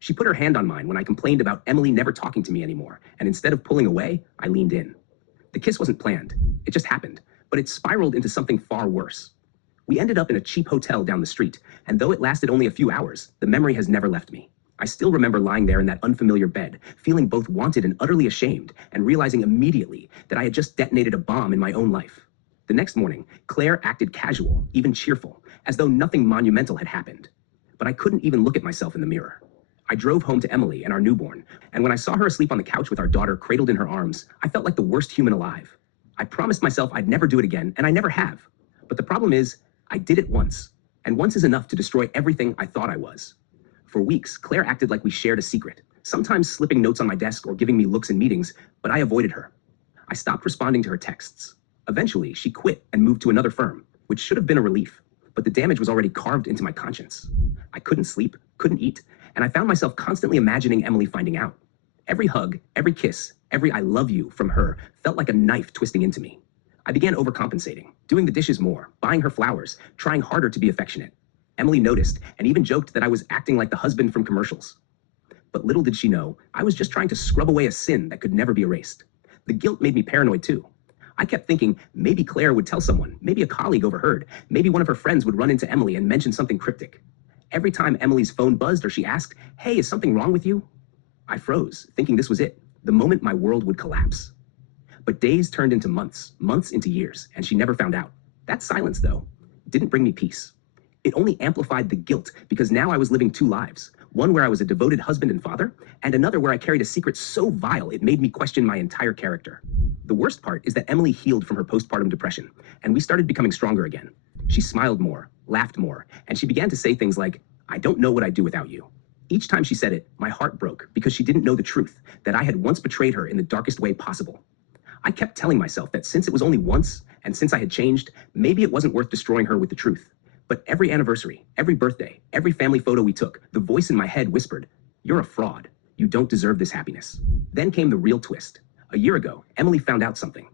She put her hand on mine when I complained about Emily never talking to me anymore, and instead of pulling away, I leaned in. The kiss wasn't planned. It just happened, but it spiraled into something far worse. We ended up in a cheap hotel down the street, and though it lasted only a few hours, the memory has never left me. I still remember lying there in that unfamiliar bed, feeling both wanted and utterly ashamed, and realizing immediately that I had just detonated a bomb in my own life. The next morning, Claire acted casual, even cheerful, as though nothing monumental had happened. But I couldn't even look at myself in the mirror. I drove home to Emily and our newborn, and when I saw her asleep on the couch with our daughter cradled in her arms, I felt like the worst human alive. I promised myself I'd never do it again, and I never have. But the problem is, I did it once, and once is enough to destroy everything I thought I was. For weeks, Claire acted like we shared a secret, sometimes slipping notes on my desk or giving me looks in meetings, but I avoided her. I stopped responding to her texts. Eventually, she quit and moved to another firm, which should have been a relief, but the damage was already carved into my conscience. I couldn't sleep, couldn't eat, and I found myself constantly imagining Emily finding out. Every hug, every kiss, every I love you from her felt like a knife twisting into me. I began overcompensating, doing the dishes more, buying her flowers, trying harder to be affectionate. Emily noticed and even joked that I was acting like the husband from commercials. But little did she know, I was just trying to scrub away a sin that could never be erased. The guilt made me paranoid too. I kept thinking maybe Claire would tell someone, maybe a colleague overheard, maybe one of her friends would run into Emily and mention something cryptic. Every time Emily's phone buzzed or she asked, "Hey, is something wrong with you?" I froze, thinking this was it, the moment my world would collapse. But days turned into months, months into years, and she never found out. That silence, though, didn't bring me peace. It only amplified the guilt because now I was living two lives, one where I was a devoted husband and father, and another where I carried a secret so vile it made me question my entire character. The worst part is that Emily healed from her postpartum depression, and we started becoming stronger again. She smiled more, laughed more, and she began to say things like, "I don't know what I'd do without you." Each time she said it, my heart broke because she didn't know the truth, that I had once betrayed her in the darkest way possible. I kept telling myself that since it was only once, and since I had changed, maybe it wasn't worth destroying her with the truth. But every anniversary, every birthday, every family photo we took, the voice in my head whispered, "You're a fraud. You don't deserve this happiness." Then came the real twist. A year ago, Emily found out something.